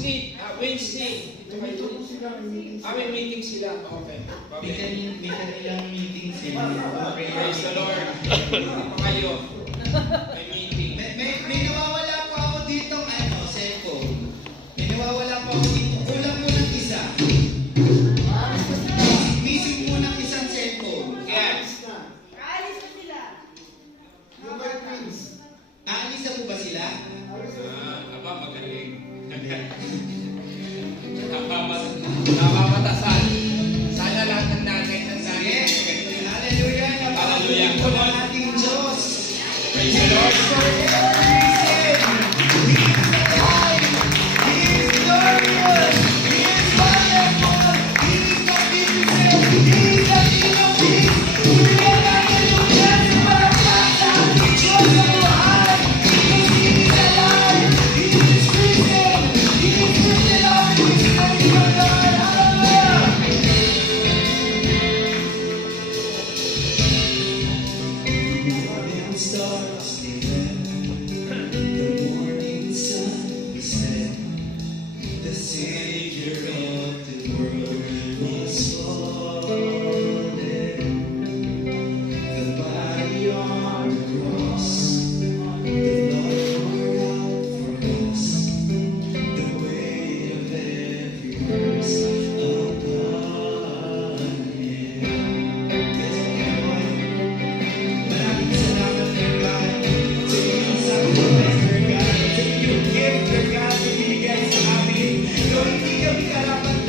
Wednesday. May meeting sila. Okay. May kanilang meeting sila. Praise the Lord. Kayo. May meeting. May nawawala po ako dito, cellphone. May nawawala po ako dito. Kulang po ng isa. Missing po ng isang cellphone. Yes. Aalis na sila. Aalis na po ba sila? Aba, magaling. Namamatasan. Sana lahat ng nanay ng nanay. Yes. Hallelujah. Hallelujah po ng ating Diyos. Praise the Lord. Stars the morning sun is set. The Savior of the world was fallen. The body on the cross, the blood poured out for us, the weight of every curse upon Him. Maraming salamat, Lord God, sa iyong sacrifice, Lord God, sa iyong gift, Lord God, na binigay sa amin. Lord, hindi kami karapat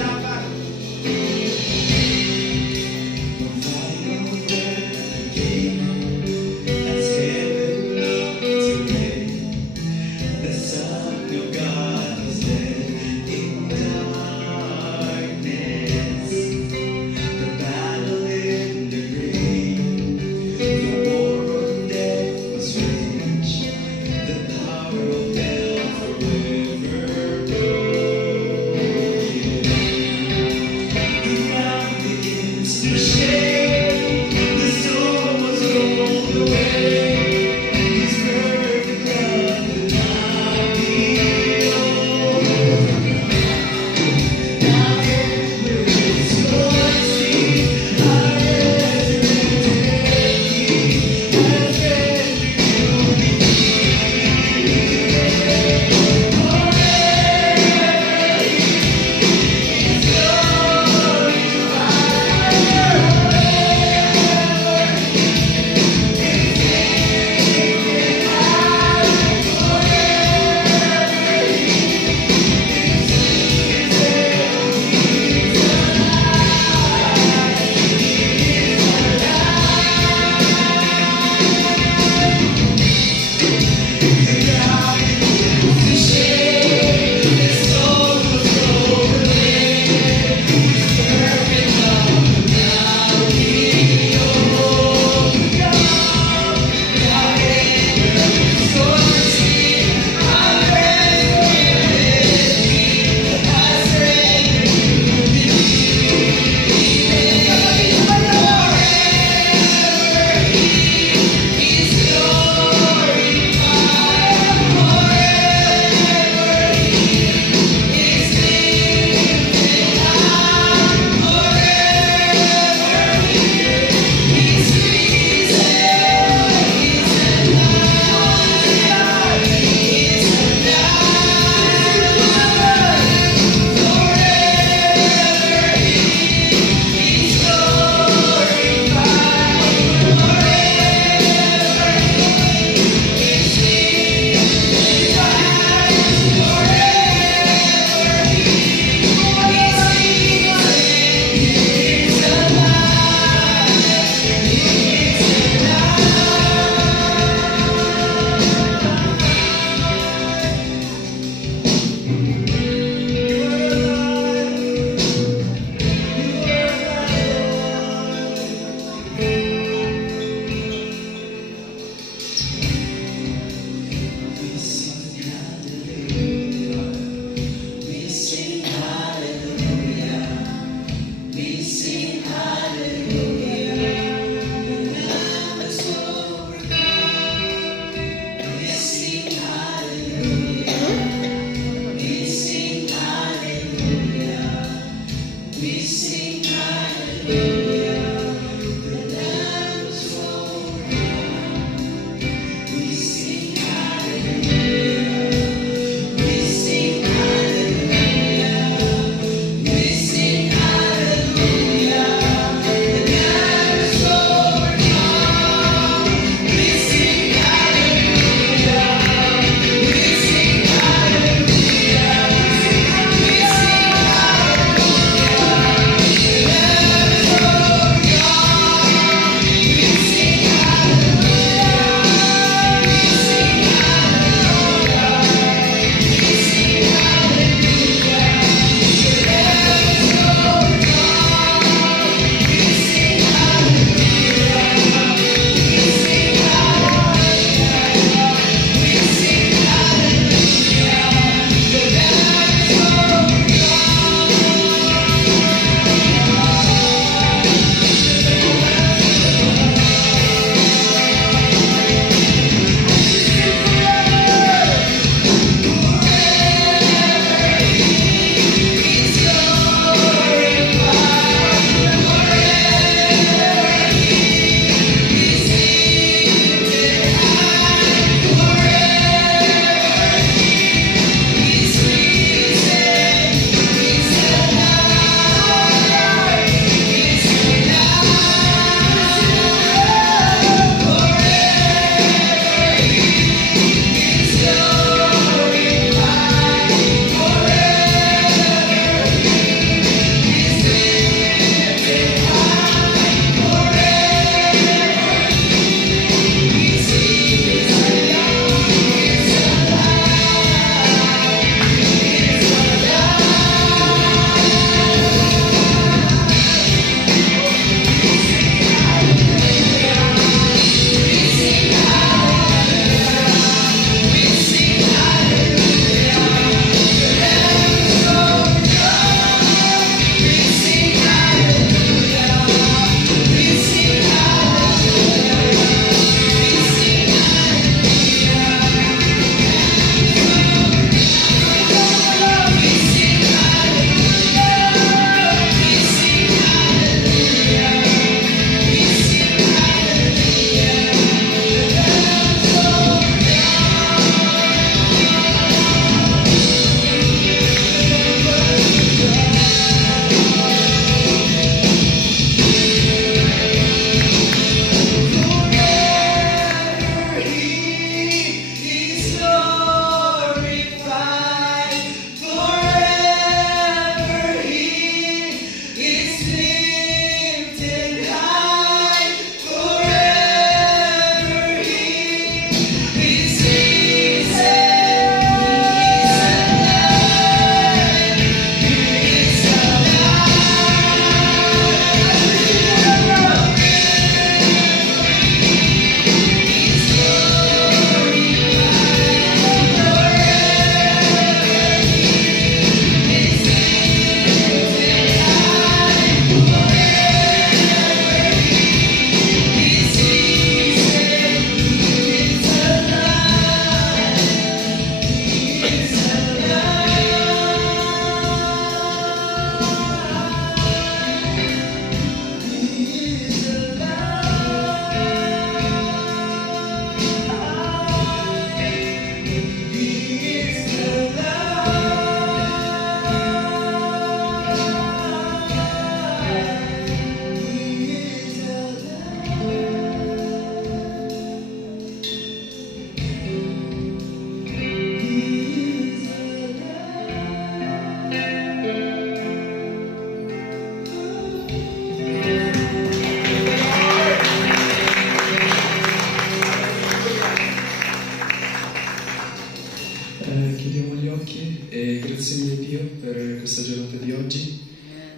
giornata di oggi.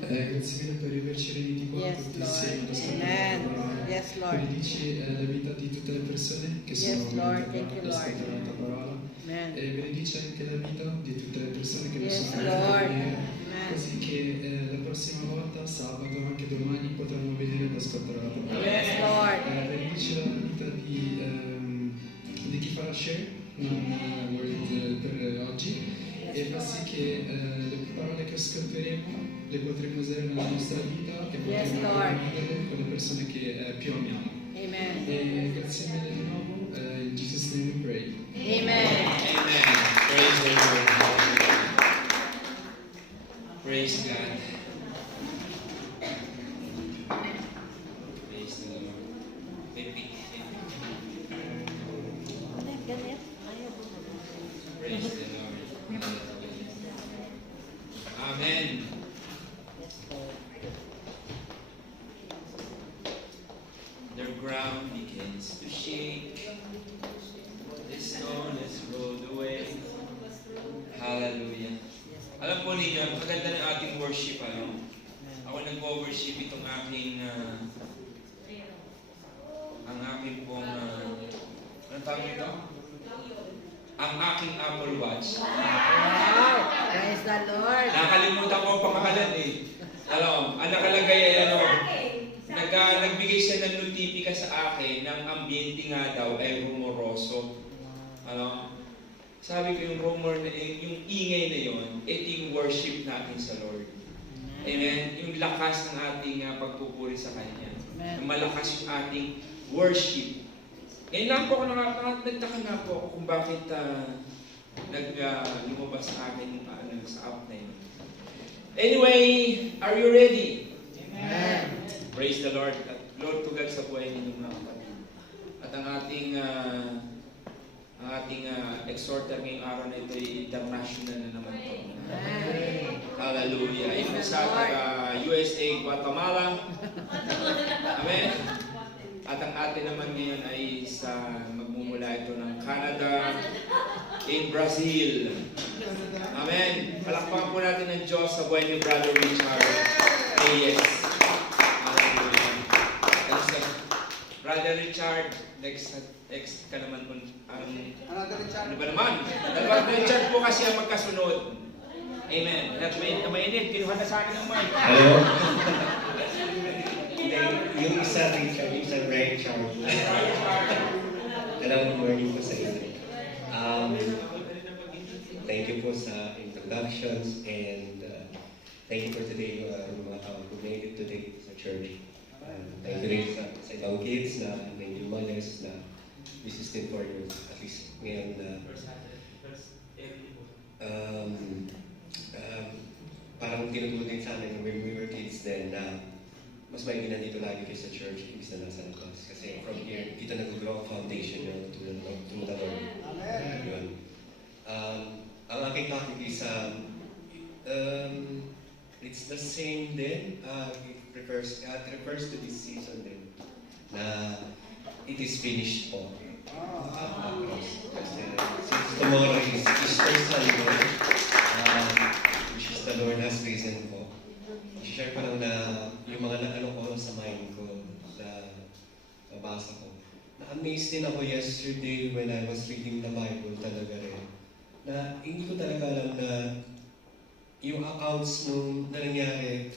Grazie mille per averci riuniti qua Yes, tutti Lord. insieme ad ascoltare Amen. la parola. Yes, Lord. Benedici la vita di tutte le persone che Yes, sono Lord. venute Thank qua you, ad Lord. ascoltare la tua parola. Amen. E benedice anche la vita di tutte le persone che non Yes, sono venute a Lord. venire, Amen. così che la prossima volta, sabato, anche domani, potranno venire ad ascoltare la tua parola. Yes, Lord. Benedice la vita di chi farà share word per oggi e fa sì che le parole che ascolteremo le potremo usare nella nostra vita e Yes, potremo Lord. condividere con le persone che più amiamo. Amen. E grazie mille di nuovo, in Jesus' name we pray. Amen. Amen. Praise the Lord. Praise God. Praise the Lord. Baby. Praise the Lord. Amen. The ground begins to shake. The stone is rolled away. Hallelujah. Alam po ninyo, maganda ng ating worship, ano? Ako nag-worship itong aking, ang aking pong, anong tawag ito? Ang aking Apple Watch. Wow. Praise the Lord. Nakalimutan ko ang pangalan eh. Alam, ang nakalagay ay ano, nagbigay siya ng notifika sa akin ng ambiente nga daw ay rumoroso. Ano? Sabi ko yung rumor na yung ingay na yon, ito yung worship natin sa Lord. Amen? Yung lakas ng ating pagpupuri sa Kanya. Amen. Malakas yung ating worship. Ngayon lang po ako nagtaka na po ako kung bakit lumabas sa akin sa app na yun. Anyway, are you ready? Amen. Praise the Lord. At Lord tugag sa buhay ninyo mga kapatid. At ang ating exhorter ngayong araw na ito ay international na naman ito. Amen. Hallelujah. Yung sa USA, Guatemala. Amen. At ang atin naman ngayon ay magmumula ito ng Canada, in Brazil. Amen. Palakpakan po natin ng Diyos sa buhay ni Brother Richard Reyes. Hallelujah. Brother Richard, next ka naman po. Ano ba naman? Brother Richard po kasi ang magkasunod. Amen. At mainit, kinuha na sa akin ang mic. Hello? Yung isa Richard, yung isa Richard. Hello, good morning po sa inyo. Thank you po sa introductions and thank you for today, who made it today sa church. Thank you rin sa ibang kids na may new mothers na resistant for you, at least ngayon na parang tinuturo din sa amin when we were kids then na mas may nandito lagi kayo sa church imbis na nasa labas. Kasi from here, dito nag-grow ang foundation nyo to the Lord. Yun. Ang aking topic is, it's the same din. It refers to this season din. Na it is finished po. Kasi since tomorrow is Easter Sunday, which is the Lord has risen po. I-share ko lang na yung mga naano ko sa mind ko na nabasa ko. Na-amaze din ako yesterday when I was reading the Bible talaga rin. Na hindi ko talaga alam na yung accounts nung na nangyari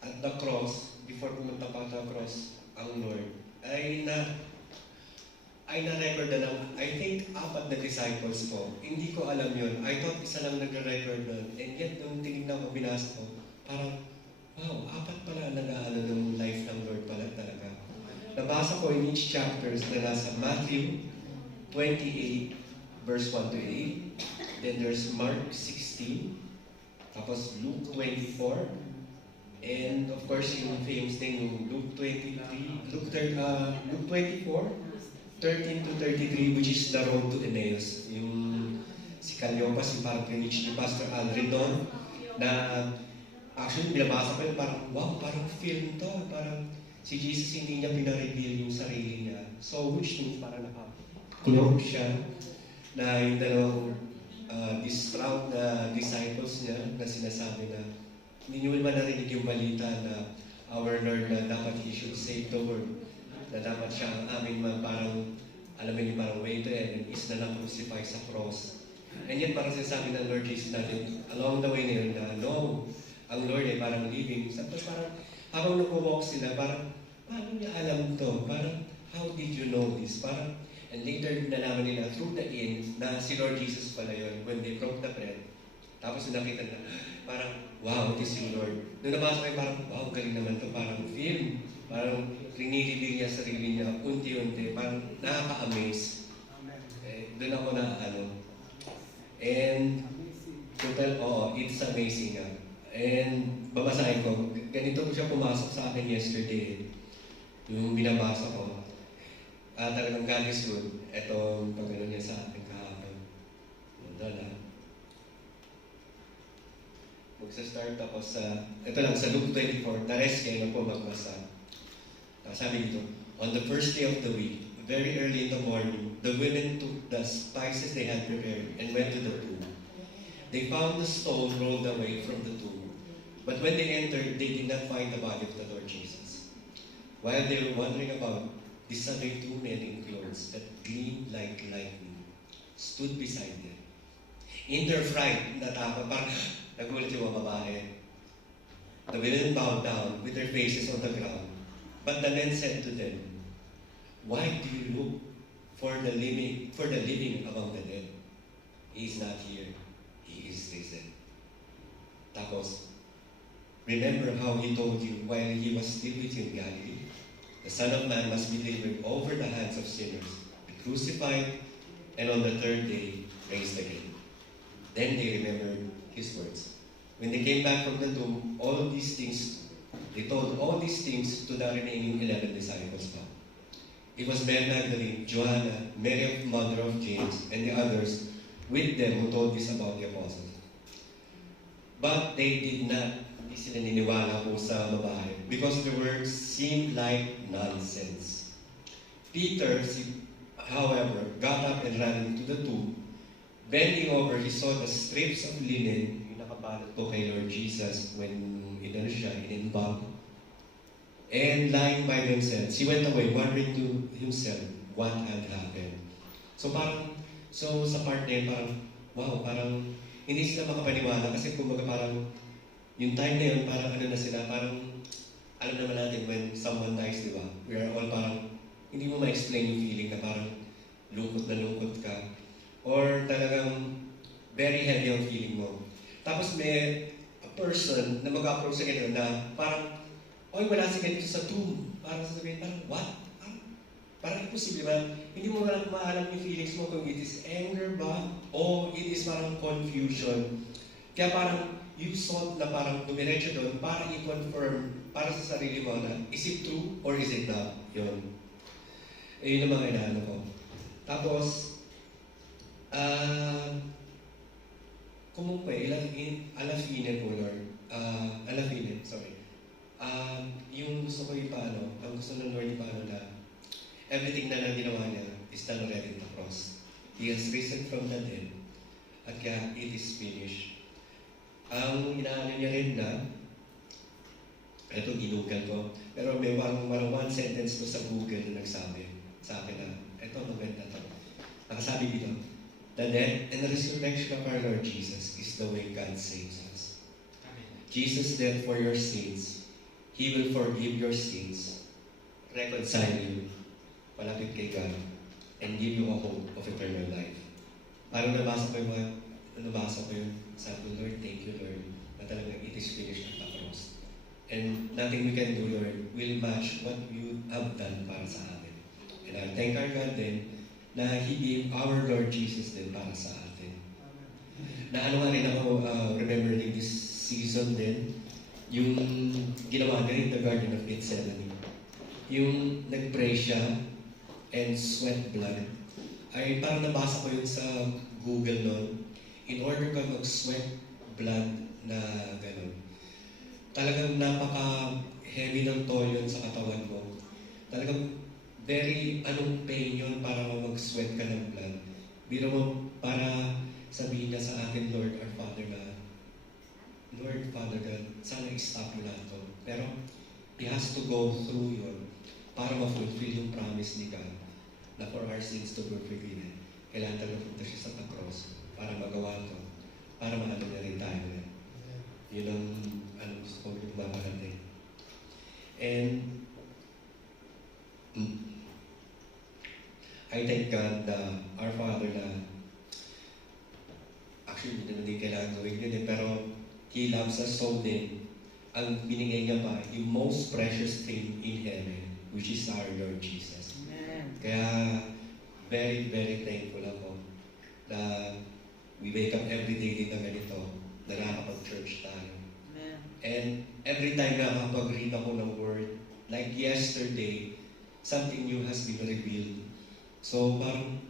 at the cross, before pumunta pa sa cross ang Lord, ay na-record na ng, I think, 4 na disciples ko. Hindi ko alam yun. I thought isa lang nag-record nun. And yet, nung tinignan ko, binasa ko, parang, wow, 4 pala nag-aano ng life ng Lord pala talaga. Nabasa ko in each chapters na nasa Matthew 28, verse 1 to 8. Then there's Mark 16. Tapos Luke 24. And of course, yung famous thing, yung Luke 23, Luke 24, 13 to 33, which is the road to Emmaus. Yung si Calliopas, yung parang preach ni Pastor Aldrin doon, na actually binabasa ko yun, parang wow, parang film to, parang si Jesus hindi niya pinareveal yung sarili niya. So which means parang nakakulong siya na yung dalawang this proud na disciples niya na sinasabi na hindi niyo ba narinig yung balita na our Lord na dapat He should save the world, na dapat siya ang aming parang, alam mo yung parang way to heaven is na na-crucify sa cross. And yet parang sinasabi ng Lord Jesus natin along the way na yun na no, ang Lord ay parang living. Tapos parang habang nag-walk sila, parang paano niya alam to? Parang how did you know this? Parang, and later nalaman nila through the end na si Lord Jesus pala yun when they broke the bread. Tapos nakita na, parang, wow, it is yung Lord. Nung nabasa ko parang, wow, galing naman to. Parang film. Parang rinilibig niya sarili niya, unti-unti. Parang nakaka-amaze. Doon ako na, and total, it's amazing. And babasahin ko, ganito po siya pumasok sa akin yesterday. Yung binabasa ko, talagang God is good. Ito, pag niya sa akin kahapon. Magsa-start ako sa, ito lang, sa Luke 24, the rest kayo na po magbasa. Sabi dito, on the first day of the week, very early in the morning, the women took the spices they had prepared and went to the tomb. They found the stone rolled away from the tomb. But when they entered, they did not find the body of the Lord Jesus. While they were wondering about, they saw two men in clothes that gleamed like lightning, stood beside them. In their fright, natakot, parang nagulat yung mga babae. The women bowed down with their faces on the ground. But the men said to them, why do you look for the living among the dead? He is not here. He is risen. Tapos, remember how He told you while He was still with you in Galilee? The Son of Man must be delivered over the hands of sinners, be crucified, and on the third day, raised again. Then they remembered His words. When they came back from the tomb, they told all these things to the remaining 11 disciples. It was Mary Magdalene, Joanna, Mary, mother of James, and the others with them who told this about the apostles. But they did not, hindi sila niniwala po sa babae, because the words seemed like nonsense. Peter, however, got up and ran into the tomb. Bending over, he saw the strips of linen, yung nakabalot po kay Lord Jesus when in-embalm. And lying by themselves, he went away, wondering to himself what had happened. So sa part na yun, parang, wow, parang hindi sila makapaniwala kasi kumbaga parang yung time na yun, parang na sila, parang alam naman natin when someone dies, di ba? We are all parang, hindi mo ma-explain yung feeling na parang lungkot na lungkot ka. Or talagang very heavy ang feeling mo. Tapos may a person na mag-approach sa ganyan na parang, oy, wala si ganito sa tomb. Parang sasabihin, parang, what? Parang imposible ba? Hindi mo maalam yung feelings mo kung it is anger ba o it is parang confusion. Kaya parang you sought na parang dumiretso doon para i-confirm para sa sarili mo na is it true or is it not? Yun. Yun ang mga inaano ko. Tapos, kumumpay, alafine po, Lord. Alafine, sorry. Yung gusto ko ipaano, ang gusto ng Lord ipaano na everything na ginawa niya is done already in the cross. He has risen from the dead. At kaya, it is finished. Ang inaano niya rin na, ito ginugal ko, pero may parang one sentence ko sa Google na nagsabi sa akin na, ito maganda ito. Nakasabi dito, the death and the resurrection of our Lord Jesus is the way God saves us. Jesus died for your sins. He will forgive your sins, reconcile you, palapit kay God, and give you a hope of eternal life. Parang nabasa ko yun, sabi ko, Lord, thank you, Lord, na talagang it is finished at the cross. And nothing we can do, Lord, will match what you have done para sa amin. And I thank our God din na He gave our Lord Jesus din para sa atin. Na ano nga rin ako, remembering this season din, yung ginawa niya in the Garden of Gethsemane. Yung nag-pray siya and sweat blood. Ay parang nabasa ko yun sa Google noon. In order ka mag-sweat blood na gano'n, talagang napaka-heavy ng toll yun sa katawan mo. Talagang very pain yun para mag-sweat ka ng blood. Biro mo para sabihin na Father God, sana i-stop mo lahat to. Pero, he has to go through yun para ma-fulfill yung promise ni God na for our sins to be forgiven. Kailangan talaga punta siya sa cross para magawa to, para maano na rin tayo. Yun ang gusto ko yung maparating. And I thank God na our Father na actually hindi naman din kailangan gawin yun pero He loves us so din. Ang binigay niya pa, yung most precious thing in heaven, which is our Lord Jesus. Amen. Kaya, very, very thankful ako na we wake up every day din na ganito, na nakakapag-church tayo. Amen. And every time na nakapag-read ako ng Word, like yesterday, something new has been revealed. So, parang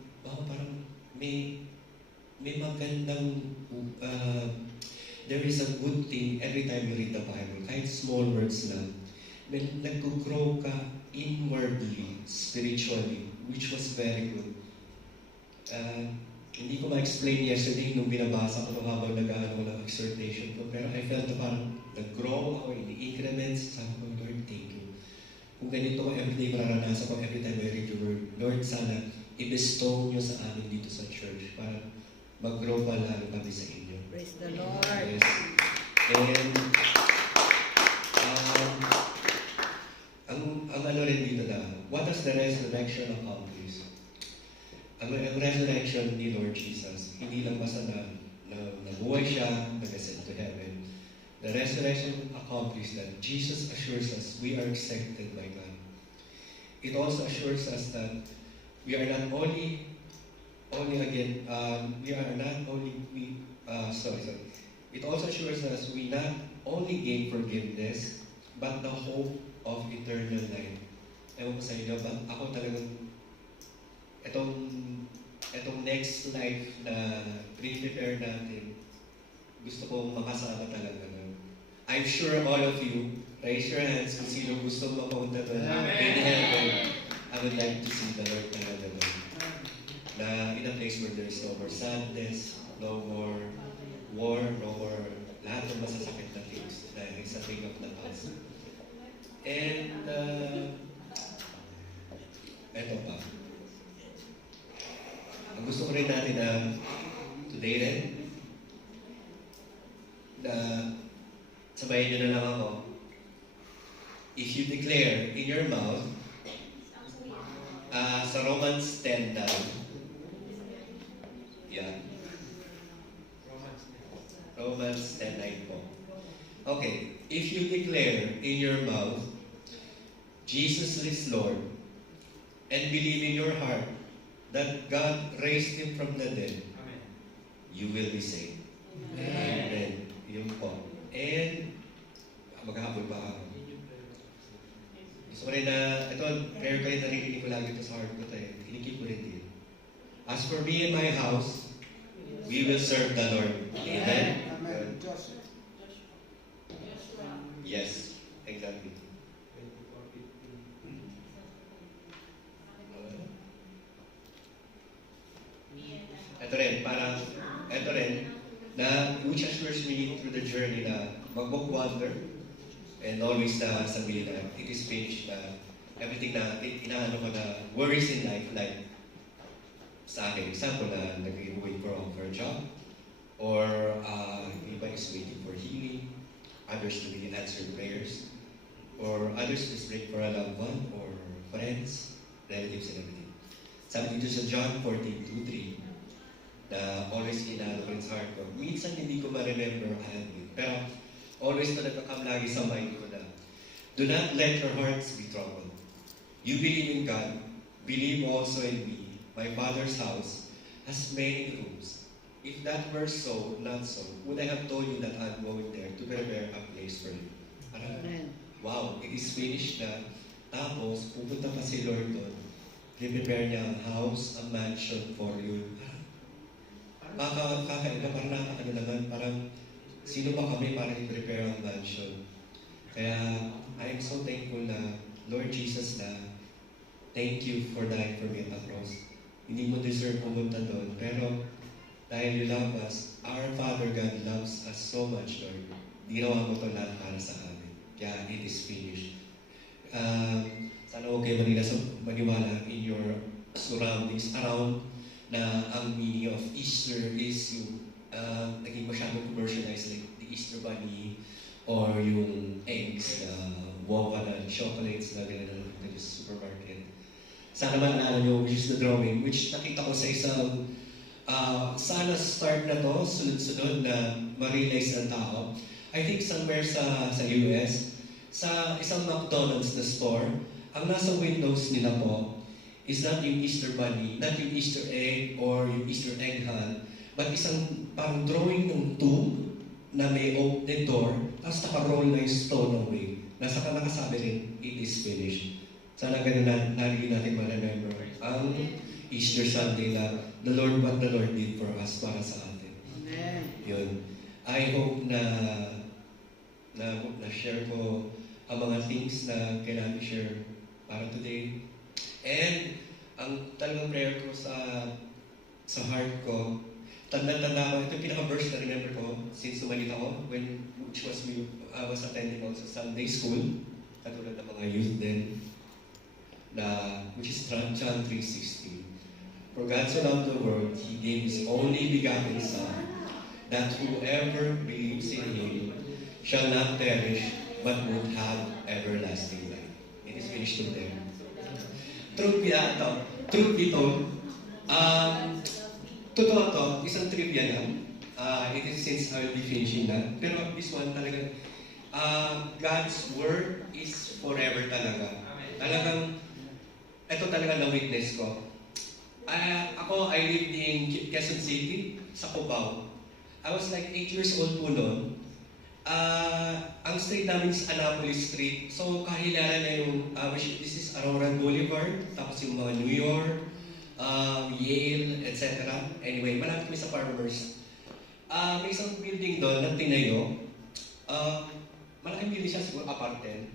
may magandang, there is a good thing every time you read the Bible, kahit small words lang, nag-grow ka inwardly, spiritually, which was very good. Hindi ko ma-explain yesterday nung binabasa ko habang nag-ano ng exhortation ko, pero I felt na parang nag-grow ako in the increments. Sabi ko, Lord, thank you. Kung ganito ko everyday mararanasan ko every time I read your word, Lord, sana i-bestow nyo sa amin dito sa church para mag-grow pa lalo kami sa inyo. Praise the Lord. Yes. And ang ano rin dito na, what does the resurrection accomplish? Ang resurrection ni Lord Jesus, hindi lang basta na nabuhay siya, nag-ascend to heaven. The resurrection accomplished that Jesus assures us we are accepted by God. It also assures us that we are not only again, we are not only, It also assures us we not only gain forgiveness, but the hope of eternal life. Ewan ko sa inyo, ako talagang, itong next life na prepare natin, gusto kong makasama talaga. I'm sure all of you, raise your hands kung sino gusto mapunta doon in heaven. I would like to see the Lord talaga doon. Na in a place where there is no more sadness, no more war, no more lahat ng masasakit na things na it's a thing of the past. And eto pa. Ang gusto ko rin natin na today rin na sabayin nyo na lang ako. If you declare in your mouth sa Romans 10 na yan. Romans 10:9 po. Okay. If you declare in your mouth Jesus is Lord and believe in your heart that God raised Him from the dead, you will be saved. Amen. Yun po. And maghahabol ba ako? Gusto ko rin na, ito, prayer ko rin narinig ko lagi ito sa heart ko tayo. Kinikip ko rin din. As for me and my house, we will serve the Lord. Amen? Yes, exactly. Ito rin, na which assures me through the journey na mag-book wonder and always na sabihin na it is finished na everything na inaano ko na worries in life, like sa akin, example na nag-wait for a job, or iba is waiting for healing, others to be answered prayers, or others is praying for a loved one, or friends, relatives, and everything. Sabi dito sa John 14:2-3, na always inaano ko rin sa heart ko. Minsan hindi ko ma-remember pero always na nagkakam lagi sa mind ko na, do not let your hearts be troubled. You believe in God, believe also in me. My Father's house has many rooms. If that were so, not so, would I have told you that I'm going there to prepare a place for you? Parang, wow, it is finished na. Tapos, pupunta pa si Lord doon. Prepare niya ang house, a mansion for you. Kakaiba, parang nakakano naman, parang sino ba kami para i-prepare ang mansion? Kaya, I am so thankful na, Lord Jesus na, thank you for dying for me at the cross. Hindi mo deserve pumunta doon, pero dahil you love us, our Father God loves us so much, Lord. ginawa mo ito lahat para sa amin. Kaya it is finished. Sana huwag kayo maniwala in your surroundings around na ang meaning of Easter is yung naging masyadong commercialized like the Easter Bunny or yung eggs na woka na chocolates na gano'n na sa supermarket. Sana maalala nyo, which is the drawing, which nakita ko sa isang sana start na to, sunod-sunod na ma-realize ng tao. I think somewhere sa US, sa isang McDonald's na store, ang nasa windows nila po is not yung Easter Bunny, not yung Easter egg or yung Easter egg hunt, but isang parang drawing ng tomb na may open door, tapos naka-roll na yung stone away. Nakasabi rin, it is finished. Sana ganun lagi natin ma-remember ang Easter Sunday na the Lord, what the Lord did for us, para sa atin. Amen. Yun. I hope na share ko ang mga things na kailangan i-share para today. And ang talagang prayer ko sa heart ko, tanda-tanda ko, ito yung pinaka-verse na remember ko since sumalit ako, which was I was attending also Sunday school, katulad ng mga youth then, which is John 3:16. For God so loved the world, He gave His only begotten Son, that whoever believes in Him shall not perish, but would have everlasting life. It is finished to them. Truth be told, totoo to, isang trivia lang. It is since I will be finishing na. Pero this one talaga, God's Word is forever talaga. Talagang, ito talaga na-witness ko. I lived in Quezon City, sa Cubao. I was like 8 years old po noon. Ang street namin is Annapolis Street. So, kahilaran na yung, this is Aurora Boulevard, tapos yung mga New York, Yale, etc. Anyway, malapit kami sa Farmers. May isang building doon na tinayo. Malaking building siya, siguro apartment.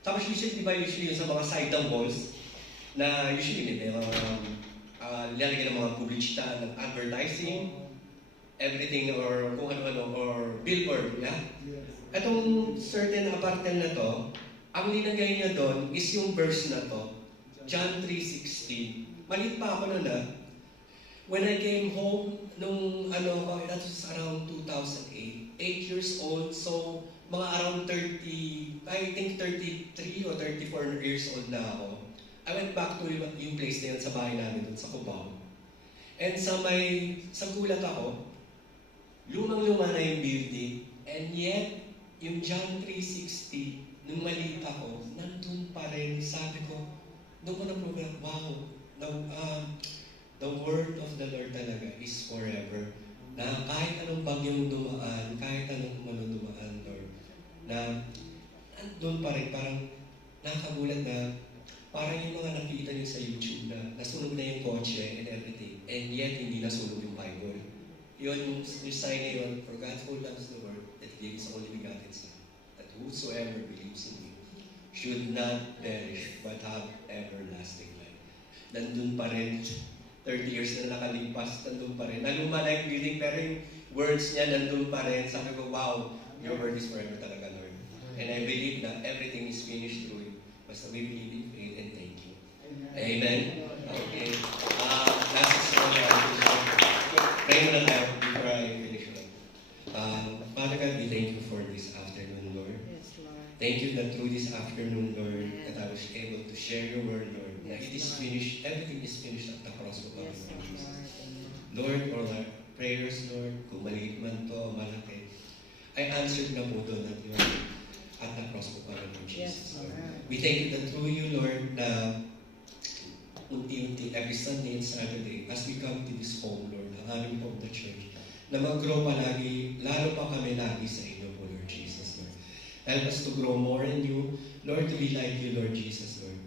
Tapos usually yun sa mga side ng walls, na usually may mga lalagyan ng mga publicita, ng advertising, everything or kung ano-ano, or billboard, yeah? Itong certain apartment na to, ang linagay niya doon is yung verse na to, John 3:16. Maliit pa ako noon When I came home, that was around 2008, 8 years old, so mga around 30, I think 33 or 34 years old na ako. I went back to yung place na yun sa bahay namin doon sa Cubao. And sa gulat ako, lumang-luma na yung building, and yet, yung John 3:16, nung maliit ako, nandun pa rin. Sabi ko, doon ko na-program, wow, the word of the Lord talaga is forever. Na kahit anong bagyong dumaan, kahit anong dumaan, Lord, na nandun pa rin, parang nakagulat na, parang yung mga nakikita niyo sa YouTube na nasunog na yung kotse and everything, and yet hindi nasunog yung Bible. Yun, yung sign na yun, for God so loves the world, that He gave His only begotten Son, that whosoever believes in Him should not perish, but have everlasting life. Nandun pa rin, 30 years na nakalipas, nandun pa rin. Naluma na yung building, pero yung words niya nandun pa rin. Sabi ko, wow, your word is forever talaga, Lord. And I believe that everything is finished through you. Basta we believe in faith and thank you. Amen? Okay. Last is all I have to share. Pray muna tayo before I finish it. Father God, we thank you for this afternoon, Lord. Yes, Lord. Thank you that through this afternoon, Lord, that I was able to share your word, Lord. That it is finished, everything is finished at the cross of our Yes, Lord Jesus. Lord. Lord, all our prayers, Lord, kung maliit man to o malaki, I answered na po doon at yun at the cross of our Lord Jesus, Yes, Lord. Lord. We thank you that through you, Lord, na unti-unti, every Sunday and Saturday, as we come to this home, Lord, ang aming home, the church, na mag-grow palagi, lalo pa kami lagi sa inyo po, Lord Jesus, Lord. Help us to grow more in you, Lord, to be like you, Lord Jesus, Lord.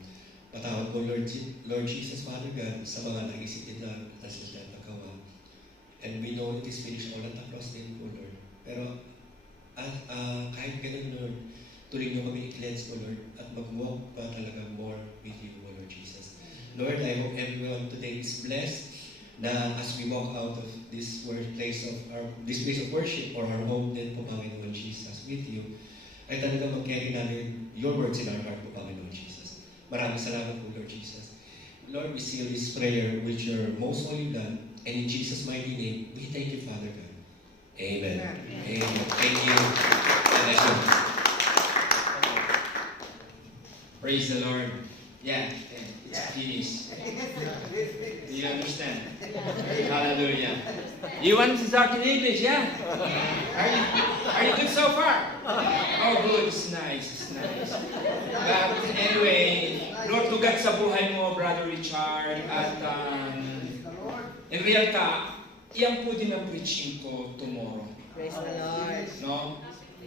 Patawad po, Lord Jesus, Father God, sa mga nag-isip nila at sa lahat ng kawa. And we know it is finished all at the cross din po, Lord. Pero, kahit ganun, Lord, tuloy niyo kami i-cleanse po, Lord, at mag-walk pa talaga more with you, Lord Jesus. Lord, I hope everyone today is blessed na as we walk out of this place of worship or our home din po, Panginoon Jesus, with you, ay talaga mag-carry natin your words in our heart po, Panginoon Jesus. Maraming salamat po, Lord Jesus. Lord, we seal this prayer with your most holy blood, and in Jesus' mighty name, we thank you, Father God. Amen. Amen. Thank you. Bless you. Praise the Lord. Yeah, it's finished. Do you understand? Hallelujah. You want to talk in English, yeah? Are you good so far? Oh, good. It's nice. It's nice. But anyway, Lord, tugat sa buhay mo, Brother Richard. At in real iyan po din ang preaching ko tomorrow. Praise the Lord. No?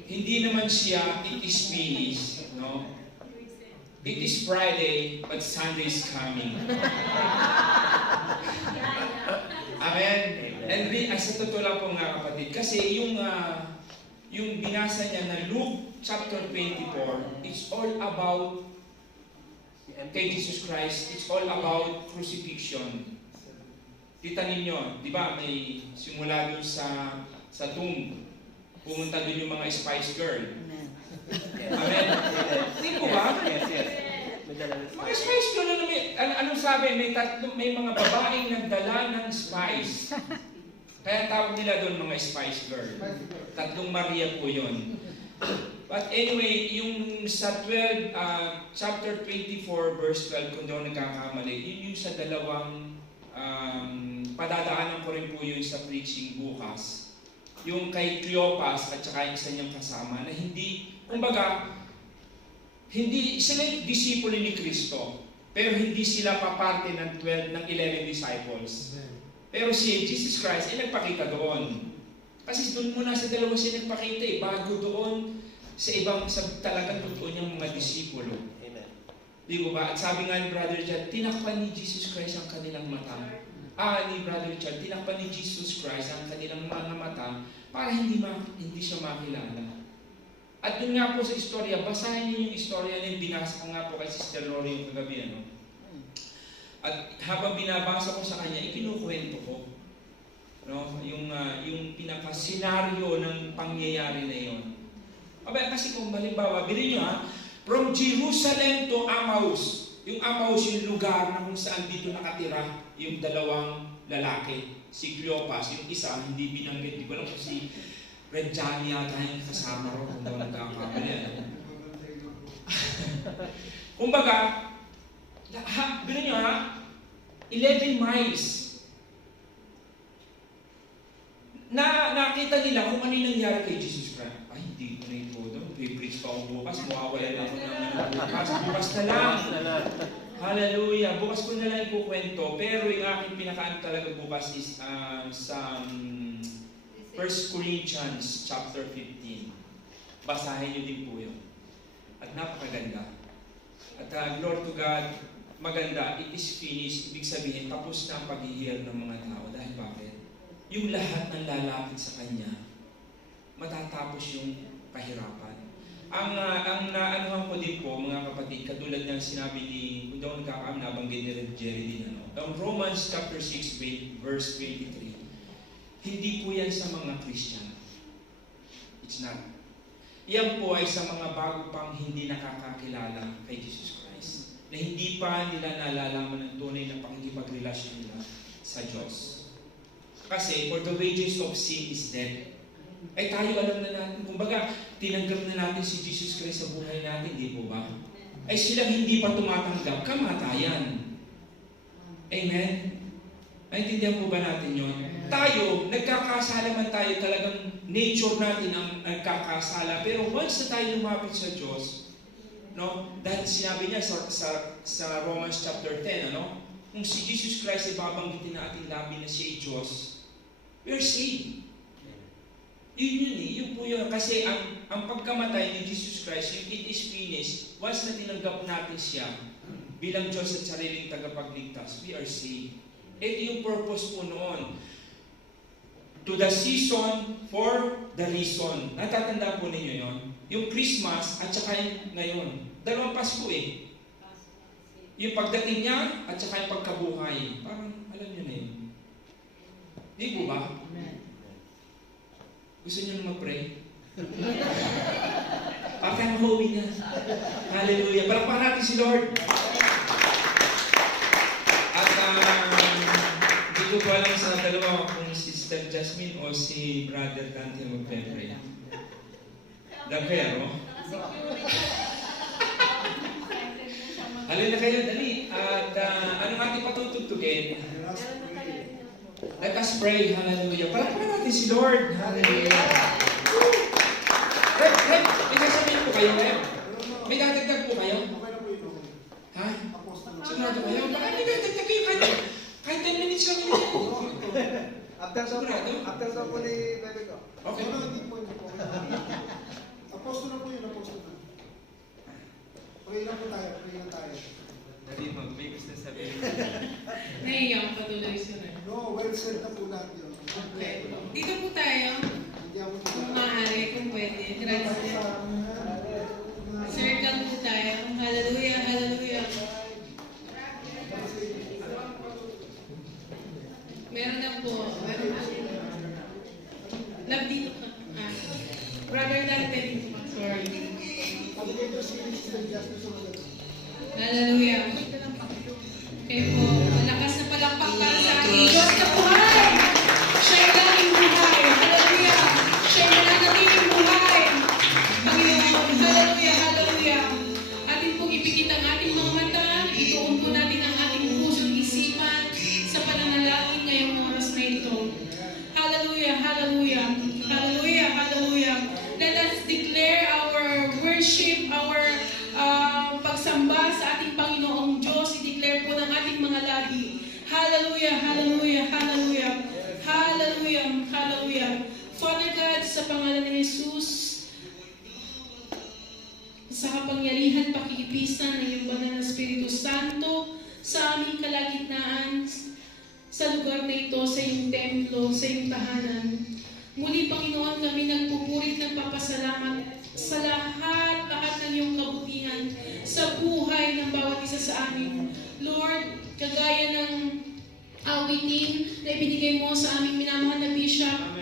Hindi naman siya, it is finished. No? It is Friday, but Sunday is coming. Amen. And sa totoo lang po mga kapatid, kasi yung binasa niya na Luke chapter 24, it's all about kay Jesus Christ, it's all about crucifixion. Kita ninyo, di ba, may simula dun sa tomb, pumunta dun yung mga Spice Girl. Amen. Hindi po ba? Mga spice ko na anong sabi? May mga babaeng nagdala ng spice. Kaya tawag nila doon mga spice girl. Tatlong Maria po yun. But anyway, yung sa chapter 24, verse 12, kung doon nagkakamali, yun yung sa dalawang, padadaanan ko rin po yun sa preaching bukas. Yung kay Cleopas at saka yung isa niyang kasama na hindi, kumbaga, hindi sila disipulo ni Kristo, pero hindi sila paparte ng 11 disciples. Pero si Jesus Christ ay nagpakita doon. Kasi doon muna sa dalawa siya nagpakita bago doon sa talagang totoo niyang mga disipulo. Amen. Di ba ba? At sabi nga ni Brother Richard, tinakpan ni Jesus Christ ang kanilang mata. Ni Brother Richard, tinakpan ni Jesus Christ ang kanilang mga mata para hindi siya makilala. At yun nga po sa istorya, basahin niyo yung istorya na yung binasa ko nga po kay Sister Lori yung kagabi. At habang binabasa ko sa kanya, ikinukwento ko. No? Yung pinaka-senaryo ng pangyayari na yun. Kasi kung halimbawa, bilhin nyo from Jerusalem to Emmaus. Yung Emmaus yung lugar na kung saan dito nakatira yung dalawang lalaki. Si Cleopas, yung isa, hindi binanggit. Di ko lang kasi Red Johnny yata yung kasama ro kung doon nagkakamali. Kumbaga, bilhin nyo 11 miles. Nakita nila kung ano yung nangyari kay Jesus Christ. Ay, hindi ko na ito doon. Pre-preach pa ako bukas. Mawawala ako ng bukas. Bukas na lang. Hallelujah. Bukas ko na lang ikukwento. Pero yung aking pinakaan talaga bukas is sa 1 Corinthians chapter 15. Basahin niyo din po yun. At napakaganda. At glory to God, maganda. It is finished. Ibig sabihin, tapos na ang paghihirap ng mga tao. Dahil bakit? Yung lahat ng lalapit sa Kanya, matatapos yung kahirapan. Ang naanuhan ko din po, mga kapatid, katulad ng sinabi ni, kung daw nagkakaam, nabanggit ni Rev Jerry din, Romans chapter 6, verse 23. Hindi po yan sa mga Christian. It's not. Yan po ay sa mga bago pang hindi nakakakilala kay Jesus Christ. Na hindi pa nila nalalaman ng tunay na pakikipagrelasyon nila sa Diyos. Kasi, for the wages of sin is death. Ay tayo alam na natin, kumbaga, tinanggap na natin si Jesus Christ sa buhay natin, di po ba? Ay silang hindi pa tumatanggap, kamatayan. Amen? Naintindihan po ba natin yun? Tayo, nagkakasala man tayo, talagang nature natin ang nagkakasala. Pero once na tayo lumapit sa Diyos, dahil sinabi niya sa Romans chapter 10, kung si Jesus Christ ay babanggitin na ating labi na siya ay Diyos, we're saved. Yun po yun. Kasi ang pagkamatay ni Jesus Christ, yung it is finished, once na tinanggap natin siya bilang Diyos at sariling tagapagligtas, we are saved. Ito yung purpose po noon. To the season, for the reason. Natatanda po ninyo yun? Yung Christmas at saka yung ngayon. Dalawang Pasko Yung pagdating niya at saka yung pagkabuhay. Parang alam niyo na yun. Di po ba? Amen. Gusto niyo na mag-pray? Parang mag-uwi na. Hallelujah. Palakpakan natin si Lord. At hindi ko po alam sa dalawa kung si Sister Jasmine o si Brother Dante mag-pray. Dapero. Halina kayo, dali. At anong ating patutugtugin? Let us pray. Hallelujah. Palakpakan natin si Lord. Hallelujah. Rep, may sasabihin po kayo, Rep. May dadagdag po kayo. Ha? Sigurado kayo? Baka may dadagdag kayo kahit 10 minutes lang yun. After daw po ni Bebe ko. Okay. Apostol na po yun, apostol na. Pray lang po tayo, pray lang tayo. Dali, may gusto sabihin. Naiiyak pa tuloy siya rin. No, well said na po lahat yun. Okay. Dito po tayo. Hindi ako Kung maaari, kung pwede. Grazie. Circle po tayo. Hallelujah, hallelujah. Meron na po. Meron na. Love dito ka. Brother Dante dito ka. Sorry. Pag-ito si Sister Justice Solomon. Hallelujah. Okay po. Malakas na palakpak para sa ating Diyos na buhay. Siya'y laging buhay. Hallelujah. Siya'y mananatiling buhay. Panginoon. Hallelujah. Hallelujah. Atin pong ipikit ang ating mga mata. Ituon po natin ang ating puso't isipan sa pananalangin ngayong oras na ito. Hallelujah. Hallelujah. Hallelujah. Hallelujah. Let us declare our worship, our pagsamba sa ating Panginoong Diyos. I-declare po ng ating mga labi. Hallelujah, hallelujah, hallelujah, hallelujah, hallelujah. Father God, sa pangalan ni Jesus, sa kapangyarihan, pakikipisan ng iyong banal na Espiritu Santo, sa aming kalagitnaan, sa lugar na ito, sa iyong templo, sa iyong tahanan. Muli, Panginoon, kami nagpupurit ng papasalamat sa lahat ng iyong kabutihan sa buhay ng bawat isa sa amin. Lord, kagaya ng awitin na ibinigay mo sa aming minamahal na Bishop,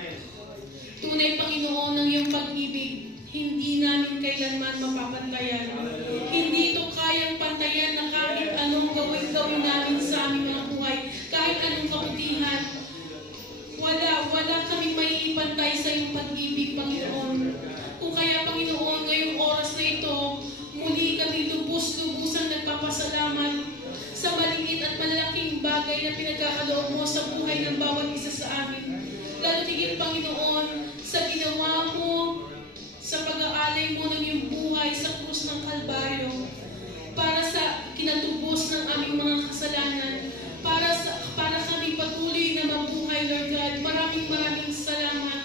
tunay, Panginoon, ng iyong pag-ibig, hindi namin kailanman mapapantayan. Hindi ito kayang pantayan na kahit anong gawin namin sa aming mga buhay, kahit anong kabutihan. Wala kami may ipantay sa iyong pag-ibig, Panginoon. Kung kaya, Panginoon, ngayong oras na ito, muli kami lubos-lubusang nagpapasalamat sa maliit at malalaking bagay na pinagkakaloob mo sa buhay ng bawat isa sa amin. Lalo tigit, Panginoon, sa ginawa mo, sa pag-aalay mo ng iyong buhay sa krus ng Kalbaryo, para sa kinatubos ng aming mga kasalanan, para kami patuloy na mabuhay, Lord God. Maraming salamat.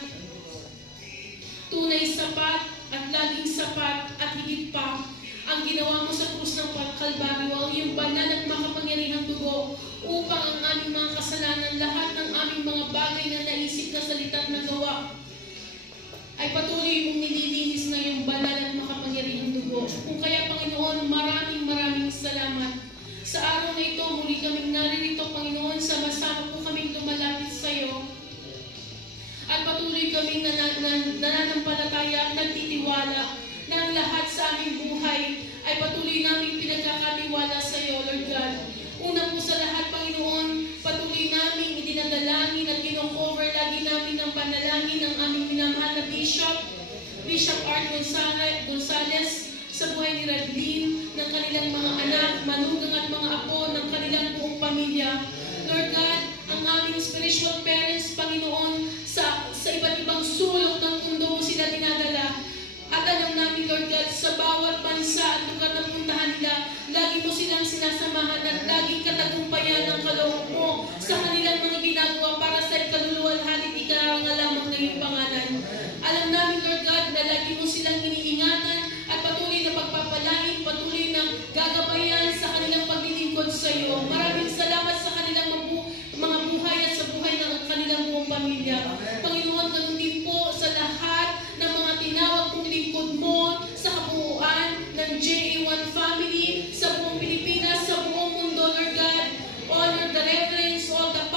Tunay, sapat at laging sapat at higit pa ang ginawa mo sa krus ng Kalbaryo, ang iyong banal at makapangyarihang dugo upang ang aming mga kasalanan, lahat ng aming mga bagay na naisip, na salita at nagawa ay patuloy mong nililinis na iyong banal at makapangyarihang dugo. Kung kaya, Panginoon, maraming salamat. Sa araw na ito, muli kaming naririto, Panginoon, sama-sama po kaming lumalapit sa iyo. At patuloy kaming nananampalataya, nagtitiwala na ang lahat sa aming buhay ay patuloy naming pinagkakatiwala sa iyo, Lord God. Una po sa lahat, Panginoon, patuloy naming idinadalangin at kino-cover lagi namin ng panalangin ng aming minamahal na Bishop Art Gonzales, sa buhay ni Radlin, ng kanilang mga anak, manugang at mga apo, ng kanilang buong pamilya. Lord God, ang aming spiritual parents, Panginoon, sa iba't ibang sulok ng mundo mo sila dinadala. At alam namin, Lord God, sa bawat bansa at lugar na puntahan nila, lagi mo silang sinasamahan at laging katagumpayan ng kaloob mo sa kanilang mga ginagawa para sa kaluluwalhati at ikarangal lamang na iyong pangalan. Alam namin, Lord God, na lagi mo silang iniingatan at patuloy na pagpapalain, patuloy na gagabayan sa kanilang paglilingkod sa iyo. Maraming salamat sa kanilang mga buhay at sa buhay ng kanilang buong pamilya. Panginoon, ganun din po sa lahat ng mga tinawag kong lingkod mo sa kabuuan ng JA1 family, sa buong Pilipinas, sa buong mundo, Lord God. Honor the reverence, all the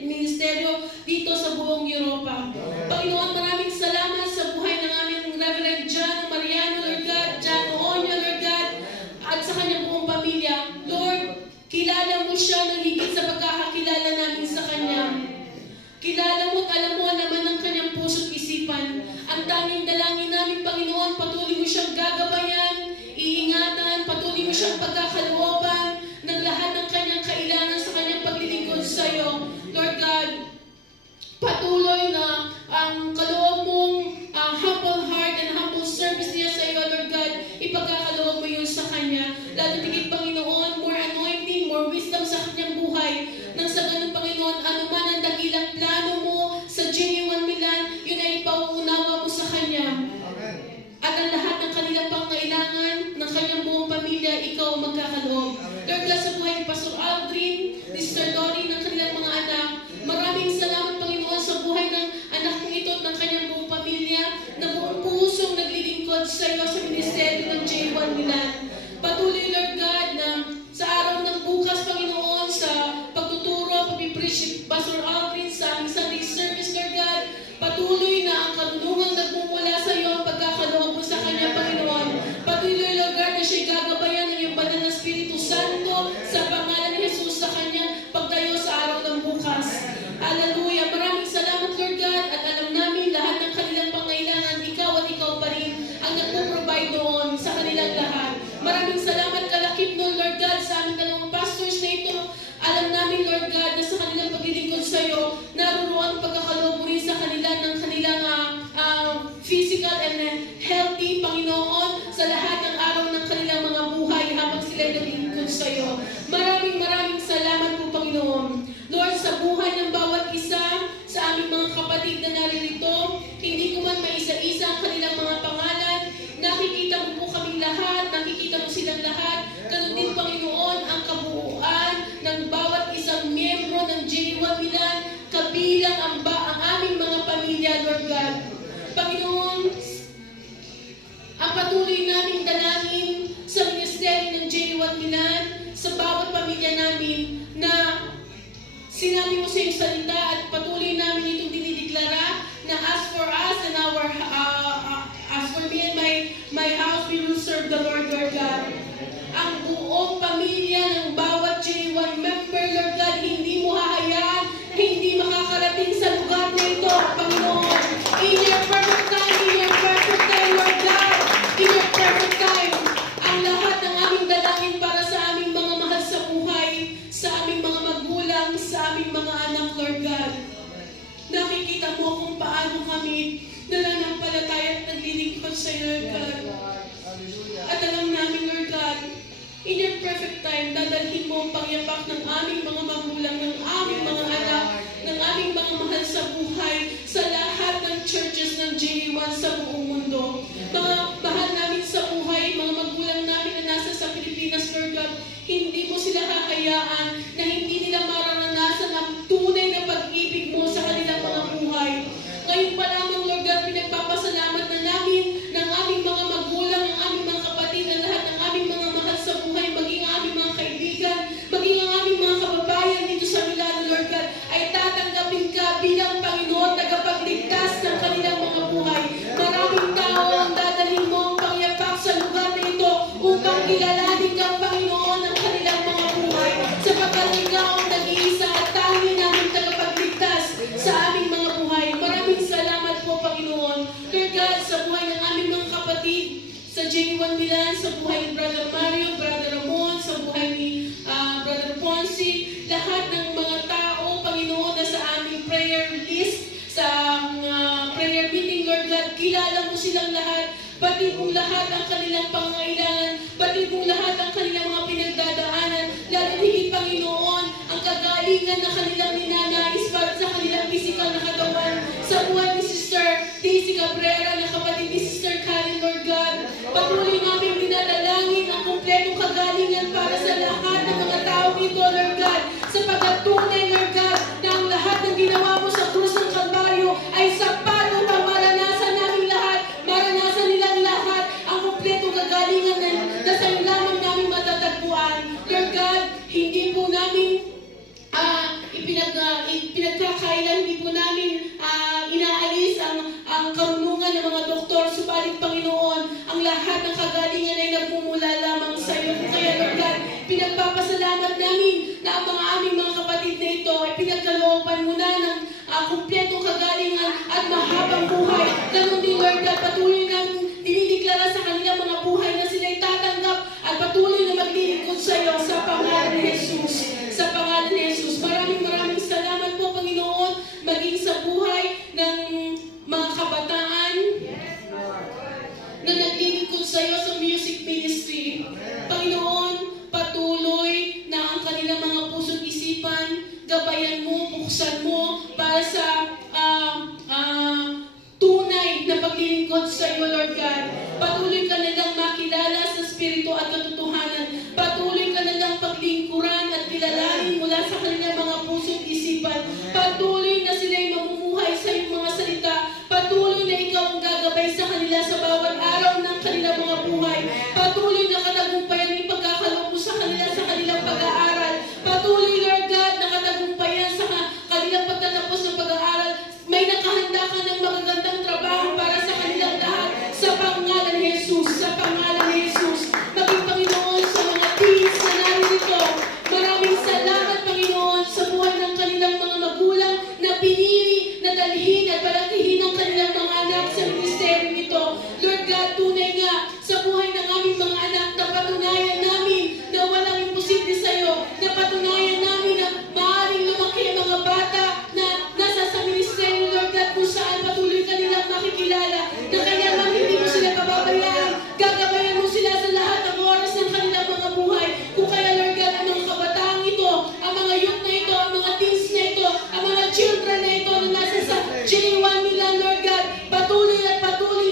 ministeryo dito sa buong Europa. Panginoon, maraming salamat sa buhay ng aming Reverend John Mariano, Lord God, John Oño, Lord God, at sa kanyang buong pamilya. Lord, kilala mo siya ng higit sa pagkakakilala namin sa kanya. Kilala mo at alam mo naman ang kanyang puso't isipan. Ang tanging dalangin namin, Panginoon, patuloy mo siyang gagabayan, iingatan, patuloy mo siyang pagkakalooban ng lahat ng kanyang kailangan sa kanyang paglilingkod sa iyo. Lord God, patuloy na ang kaloob mong humble heart and humble service niya sa iyo, Lord God, ipagkakaloob mo yun sa kanya. Lalo tigit, Panginoon, more anointing, more wisdom sa kanyang buhay. Nang sa ganun, Panginoon, anuman ang dakilang plano mo sa J1 Milan, yun ay ipauunawa mo sa kanya. Amen. At ang lahat ng kanilang pangailangan ng kanyang buong pamilya, ikaw ang magkakaloob. Lord God, sa buhay ni Pastor Aldrin, ni Sister Dory, ng kanilang mga anak, maraming salamat, Panginoon, sa buhay ng anak kong ito at ng kanyang buong pamilya na buong pusong naglilingkod sa iyo sa ministeryo ng J1 Milan. Patuloy, Lord God, na sa araw ng bukas, Panginoon, sa pagtuturo, pag-preach Pastor Aldrin sa aming Sunday service, Lord God, patuloy na ang karunungang nagmumula sa iyo ang pagkakaloob mo sa kanya, Panginoon. Patuloy, Lord God, na siya'y gagabayan ng iyong banal na Espiritu Santo sa pangalan ni Jesus sa kanyang pagdayo sa araw ng bukas. Hallelujah! Maraming salamat, Lord God, at alam namin lahat ng kanilang pangailangan, ikaw at ikaw pa rin ang nagpo-provide doon sa kanilang lahat. Maraming salamat, kalakip nun, Lord God, sa aming dalawang pastors na ito. Alam namin, Lord God, na sa kanilang paglilingkod sa iyo, naroon pagkakaloob mo rin sa kanila ng kanilang physical and healthy, Panginoon, sa lahat ng araw ng kanilang mga buhay habang sila naglilingkod sa iyo. Maraming salamat po, Panginoon. Lord, sa buhay ng bawat isa, sa aming mga kapatid na naririto, hindi ko man maisa-isa ang kanilang mga pangalan. Nakikita mo po kaming lahat, nakikita mo silang lahat. Ganun din, Panginoon, ang kabuuan ng bawat isang miyembro ng J1 Milan, kabilang ang aming mga pamilya, Lord God. Panginoon, ang patuloy naming dalangin sa ministeryo ng J1 Milan, sa bawat pamilya namin, na sinabi mo sa iyong salita at patuloy namin itong dinideklara na as for us and as for me and my house, we will serve the Lord, Lord God. Ang buong pamilya ng bawat J1 member, Lord God, hindi mo hahayaan, hindi makakarating sa lugar na ito, Panginoon. In your perfect time, Lord God, in your perfect time, ang lahat ng aming dalangin para sa aming mga mahal sa buhay, sa aming mga magulang, sa aming mga anak, Lord God. Nakikita mo kung paano kami nananampalataya at naglilingkod sa iyo, Lord God. At alam namin, Lord God, in your perfect time, dadalhin mo ang pangyapak ng aming mga magulang, ng aming mga anak, ng aming mga mahal sa buhay, sa lahat ng churches ng J1 sa buong mundo. Mga mahal namin sa buhay, mga magulang namin na nasa sa Pilipinas, Lord God, hindi mo sila kakayaan na hindi nila mararanasan ang tunay na pag-ibig mo sa kanilang mga buhay. Ngayon pa lamang, Lord God, pinagpapasalamat na namin ng aming mga magulang, ng aming mga kapatid, ng lahat ng aming mga mahal sa buhay, maging ang aming mga kaibigan, maging ang aming mga kababayan dito sa Milano, Lord God, ay tatanggapin ka bilang Panginoon, tagapagligtas ng kanilang mga buhay. Maraming tao ang dadalhin mo ang pangyapak sa lugar na ito upang kilalanin kang Panginoon ng kanilang mga buhay, sapagkat ikaw ang nag-iisa at tanging namin tagapagligtas sa aming mga buhay. Maraming salamat po, Panginoon. Lord God, sa buhay ng aming mga kapatid, sa J1 Milan, sa buhay ni Brother Mario, Brother Ramon, sa buhay ni Brother Ponzi, lahat ng mga tao, Panginoon, na sa aming prayer list, sa prayer meeting, Lord God, kilala mo silang lahat, batid mong lahat ang kanilang pangailangan, batid mong lahat ang kanilang mga pinagdadaanan, lalo higit, Panginoon, ang kagalingan na kanilang ninanais para sa kanilang physical na katawan, sa buhay ni Sister Daisy Cabrera, na kapatid ni Sister Karen, Lord God. Patuloy namin dinadalangin ang kumpletong kagalingan para sa lahat ng mga tao dito, Lord God, sa pagkatunay, Lord God, na ang lahat ng ginawa mo sa krus ng Kalbaryo ay sapat upang maranasan namin lahat, maranasan nilang lahat ang kumpletong kagalingan na sa iyo lamang namin matatagpuan. Lord God, hindi po namin pinagkakailan, hindi po namin inaalis ang karunungan ng mga doktor. Subalit, Panginoon, ang lahat ng kagalingan ay nagmumula lamang sa iyo. Kaya, Lord God, pinagpapasalamat namin na ang mga aming mga kapatid na ito ay pinagkalooban mo na ng kumpletong kagalingan at mahabang buhay. Ganon din, Lord God, patuloy namin dinideklara sa kanilang mga buhay na sila'y tatanggap at patuloy na maglilingkod sa iyo sa pangalan ni Jesus. Sa pangalan ni Jesus. Maraming salamat po, Panginoon, maging sa buhay ng mga kabataan na naglilingkod sa iyo sa music ministry. Panginoon, patuloy na ang kanilang mga puso't isipan, gabayan mo, buksan mo para sa tunay na paglilingkod sa iyo, Lord God. Patuloy ka nilang makilala sa Espiritu at katotohanan. Patuloy ka nilang paglingkuran at kilalanin mula sa kanilang mga puso't isipan. Patuloy na sila'y mamumuhay sa iyong mga salita. Patuloy na ikaw ang gagabay sa kanila sa bawat araw ng kanilang mga buhay. Patuloy na katagumpayan ng pagkakaloob mo sa kanila sa kanilang pag-aaral. Patuloy, Lord God, na katagumpayan sa kanilang pagtatapos ng pag-aaral. May nakahanda ka ng magagandang trabaho para sa kanilang lahat sa pangalan ni Jesus. Sa pangalan ni Jesus. Maging Panginoon sa mga teens na narito. Maraming salamat, Panginoon, sa buhay ng kanilang mga magulang na pinili na dalhin at palakihin ang kanilang mga anak sa ministeryo nito. Lord God, tunay nga sa buhay ng aming mga anak na patunayan namin na walang imposible sa iyo. Na patunayan namin na maaaring lumaki ang mga bata na nasa sa ministeryo, Lord God, kung saan patuloy ka nilang makikilala. Na kaya man hindi mo sila pababayaan, gagabayan mo sila sa lahat ng oras ng kanilang mga buhay. Kung kaya, Lord God, ang mga kabataang ito, ang mga youth na ito, ang mga teens na ito, ang mga children na ito na nasa sa J1 nila, Lord God, patuloy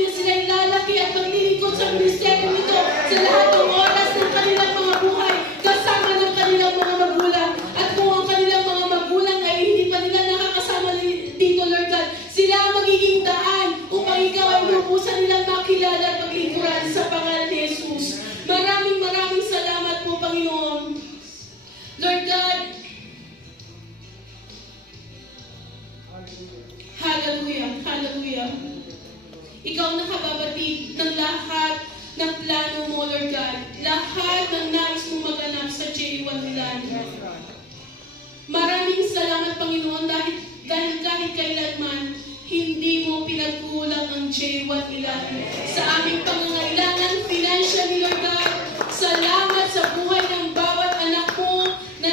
na sila'y lalaki at maglilingkod sa ministeryo nito sa lahat ng oras ng kanilang mga buhay, kasama ng kanilang mga magulang. At kung ang kanilang mga magulang ay hindi pa nila nakakasama dito, Lord God, sila ang magiging daan upang ikaw ay lubusan nilang makilala at maglingkuran sa pangalan ni Jesus. Maraming salamat po, Panginoon. Lord God, hallelujah, hallelujah. Ikaw ang nakababatid ng lahat ng plano mo, Lord God. Lahat ng nais mo maganap sa J1 Milan. Maraming salamat, Panginoon, dahil kahit kailanman, hindi mo pinagkulang ang J1 Milan sa aming pangangailangan financially, Lord God. Salamat sa buhay ng bawat anak mo na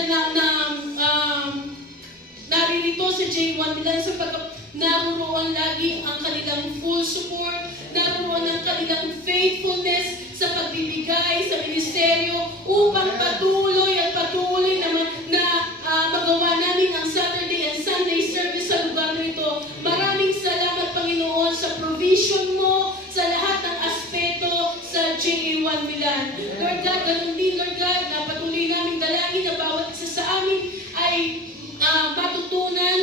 naririto sa J1 Milan sapagkat naroon lagi ang kanilang full support, naroon ang kanilang faithfulness sa pagbibigay sa ministeryo upang patuloy na magawa namin ang Saturday and Sunday service sa lugar nito. Maraming salamat, Panginoon, sa provision mo sa lahat ng aspeto sa J1 Milan. Lord God, ganun din, Lord God, na patuloy namin dalangin na bawat isa sa amin ay matutunan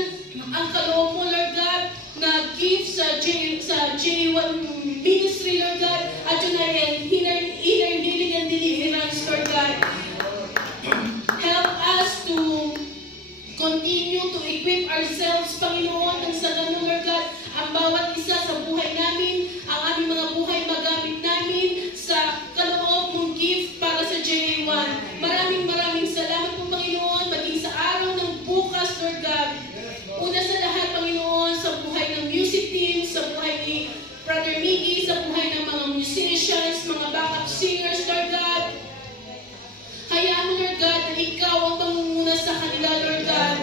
ang kaloob mo, Lord God, na gift sa J1 ministry, Lord God, at yun ay inner healing and deliverance, Lord God. Help us to continue to equip ourselves, Panginoon, ang sa ganun, Lord God, ang bawat isa sa buhay namin, ang aming mga buhay magamit namin sa kaloob mong gift para sa J1. Maraming salamat po, Panginoon, maging sa araw ng bukas, Lord God. Una sa lahat, Panginoon, sa buhay ng music team, sa buhay ni Brother Miggy, sa buhay ng mga musicians, mga backup singers, Lord God. Hayaan mo, Lord God, na ikaw ang pangunguna sa kanila, Lord God.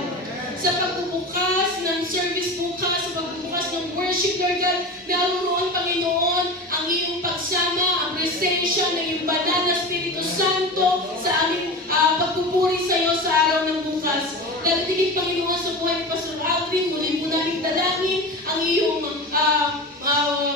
Sa pagbubukas ng service bukas, sa pagbubukas ng worship, Lord God, naroon, Panginoon, ang iyong pagsama, ang presensya ng iyong banal na Espiritu Santo sa aming pagpupuri sa iyo sa araw ng bukas. Dagdigin, Panginoon, sa buhay ni Pastor Aldrin, muli po namin dalangin ang iyong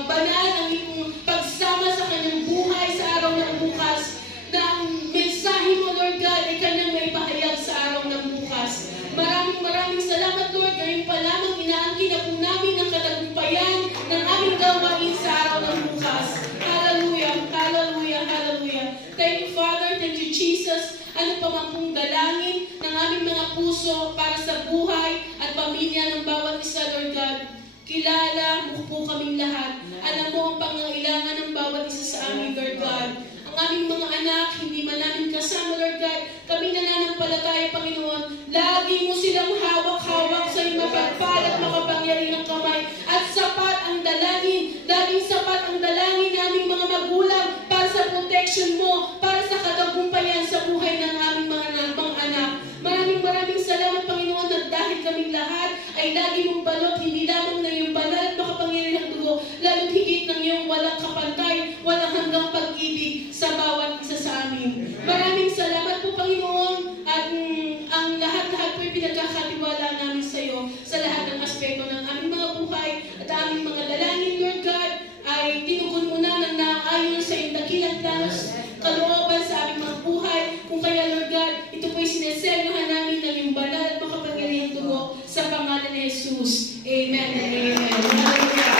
banal, ang iyong pagsama sa kanyang buhay sa araw ng bukas. Na ang mensahe mo, Lord God, ay kanyang may pahayag sa araw ng bukas. Maraming salamat, Lord. Ngayon pa lamang inaangkin na po namin ang katagumpayan ng aming gawain sa araw ng bukas. Hallelujah, hallelujah, hallelujah. Thank you, Father. Thank you, Jesus. Ano pa man pong dalangin ng aming mga puso para sa buhay at pamilya ng bawat isa, Lord God. Kilala mo po kaming lahat. Alam mo ang pangangailangan ng bawat isa sa amin, Lord God. Ang aming mga anak, hindi man namin kasama, Lord God. Kami nananampalataya, Panginoon. Lagi mo silang hawak-hawak sa iyong mapagpalat, makapangyarihang kamay. At sapat ang dalangin. Laging sapat ang dalangin naming mga magulang para sa protection mo, para sa katagumpayan sa buhay ng aming mga anak. Maraming salamat, Panginoon, at dahil kaming lahat ay lagi mong balot, hindi lamang na iyong banal at makapangyarihang dugo, lalo't higit ng iyong walang kapantay, walang hanggang pag-ibig sa bawat isa sa amin. Maraming salamat po, Panginoon, at ang lahat-lahat po ay pinagkakatiwala namin sa iyo sa lahat ng aspekto ng aming mga buhay at aming mga dalangin, Lord God, ay tinugon mo na ng naayon sa iyong dakilang planos, kalooban sa aming mga buhay. Kung kaya, Lord God, ito po'y sineseryohan namin ng iyong banal at makapangyarihang dugo sa pangalan ni Jesus. Amen and amen. Hallelujah.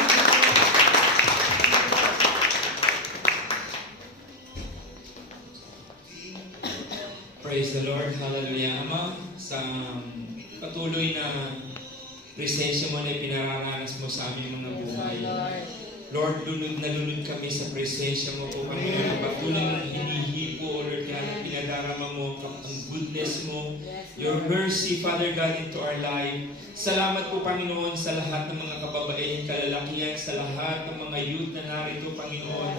Praise the Lord. Hallelujah. Ama, sa patuloy na presensya mo na pinararanas mo sa aming mga buhay. Lord, lunod na lunod kami sa presensya mo po, Panginoon. Patuloy na hinihipo, Lord God, na pinadarama mo ang goodness mo, your mercy, Father God, into our life. Salamat po, Panginoon, sa lahat ng mga kababaihan, kalalakihan, sa lahat ng mga youth na narito, Panginoon.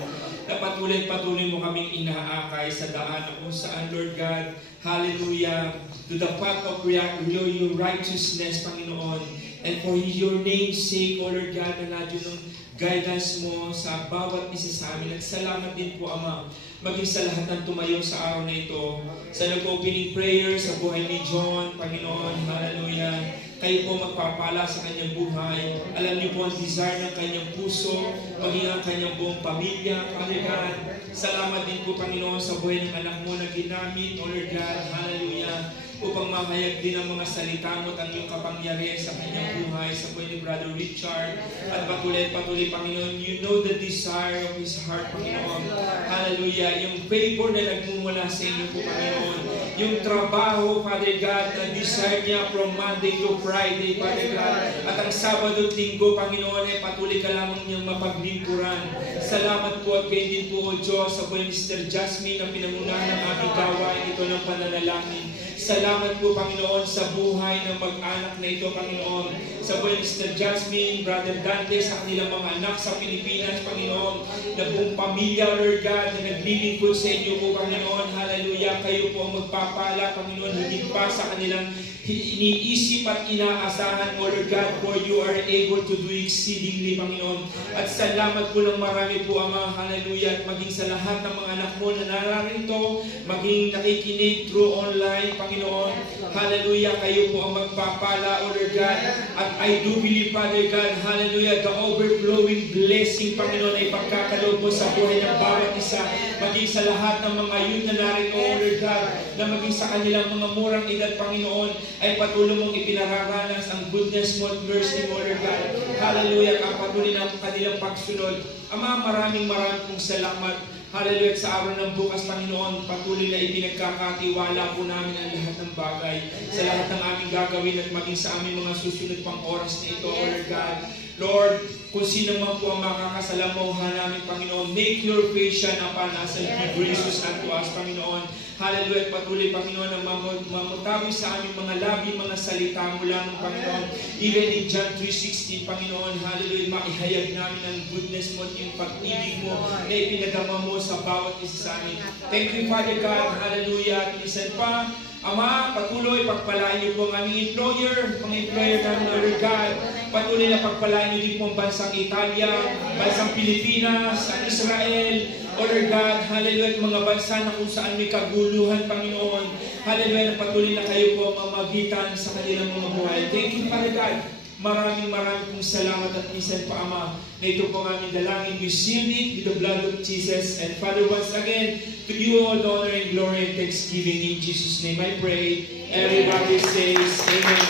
Na patuloy mo kaming inaakay sa daan kung saan, Lord God, hallelujah, to the path of your righteousness, Panginoon. And for your name's sake, O Lord God, na nadyo ng guidance mo sa bawat isa sa amin. At salamat din po, Ama, maging sa lahat ng tumayo sa araw na ito, sa nag-opening prayer sa buhay ni John, Panginoon, hallelujah. Kayo po magpapala sa kanyang buhay. Alam niyo po ang desire ng kanyang puso, maging ang kanyang buong pamilya, Father God. Salamat din po, Panginoon, sa buhay ng anak mo na ginamit, O Lord God, hallelujah, upang mahayag din ang mga salita mo at ang iyong kapangyarihan sa kanyang buhay, sa buhay ni Brother Richard. At patuloy, Panginoon, you know the desire of his heart, Panginoon. Hallelujah. Yung favor na nagmumula sa inyo po, Panginoon. Yung trabaho, Father God, na desire niya from Monday to Friday, Father God. At ang Sabado at Linggo, Panginoon, ay patuloy ka lamang niyang mapaglingkuran. Salamat po at kayo din po, O Diyos, sa buhay ni Sister Jasmine na pinangunahan ng aming gawain ito ng pananalangin. Salamat po, Panginoon, sa buhay ng mag-anak na ito, Panginoon. Sa buhay ni Sister Jasmine, Brother Dante, sa kanilang mga anak sa Pilipinas, Panginoon, na buong pamilya, Lord God, na naglilingkod sa inyo po, Panginoon. Hallelujah. Kayo po ang magpapala, Panginoon, hindi pa sa kanilang iniisip at inaasahan, O Lord God, for you are able to do exceedingly, Panginoon. At salamat po ng marami po, Ama, hallelujah, at maging sa lahat ng mga anak mo na nararito, maging nakikinig through online, Panginoon. Hallelujah, kayo po ang magpapala, O Lord God. At I do believe, Father God, hallelujah, the overflowing blessing, Panginoon, ay pagkakaloob mo sa buhay ng bawat isa, maging sa lahat ng mga youth na narito, O Lord God, na maging sa kanilang mga murang edad, Panginoon, ay patuloy mong ipinararanas ang goodness mo at mercy mo, Lord God. Hallelujah, ang patuloy ng kanilang pagsunod. Ama, maraming pong salamat. Hallelujah, sa araw ng bukas, Panginoon, patuloy na ipinagkakatiwala po namin ang lahat ng bagay, sa lahat ng aming gagawin at maging sa aming mga susunod pang oras na ito, O Lord God. Lord, kung sino man po ang makakasalamuhan namin, Panginoon, make your face shine upon us and be gracious unto us, Panginoon. Hallelujah, patuloy, Panginoon, na mamutawi sa aming mga labi, mga salita mo lang, Panginoon. Even in John 3:16, Panginoon, hallelujah, maihayag namin ang goodness mo at yung pag-ibig mo na ipinagama mo sa bawat isa sa amin. Thank you, Father God, hallelujah. At minsan pa, Ama, patuloy, pagpalain niyo po ang aming employer, namin, Lord God. Patuloy na pagpalain niyo din po ang bansang Italia, bansang Pilipinas, ang Israel, O Lord God, hallelujah, at mga bansa na kung saan may kaguluhan, Panginoon. Hallelujah, na patuloy na kayo po mamagitan sa kanilang mga buhay. Thank you, Father God. Maraming pong salamat at minsan pa, Ama, na ito po ang aming dalangin. We seal it with the blood of Jesus. And Father, once again, to you all the honor and glory and thanksgiving. In Jesus' name I pray. Everybody says, Amen.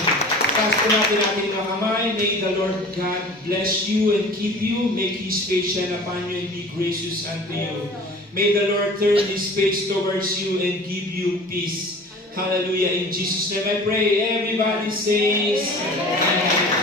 Taas po natin ating mga kamay. May the Lord God bless you and keep you. Make His face shine upon you and be gracious unto you. May the Lord turn His face towards you and give you peace. Hallelujah. In Jesus' name I pray. Everybody says, Amen.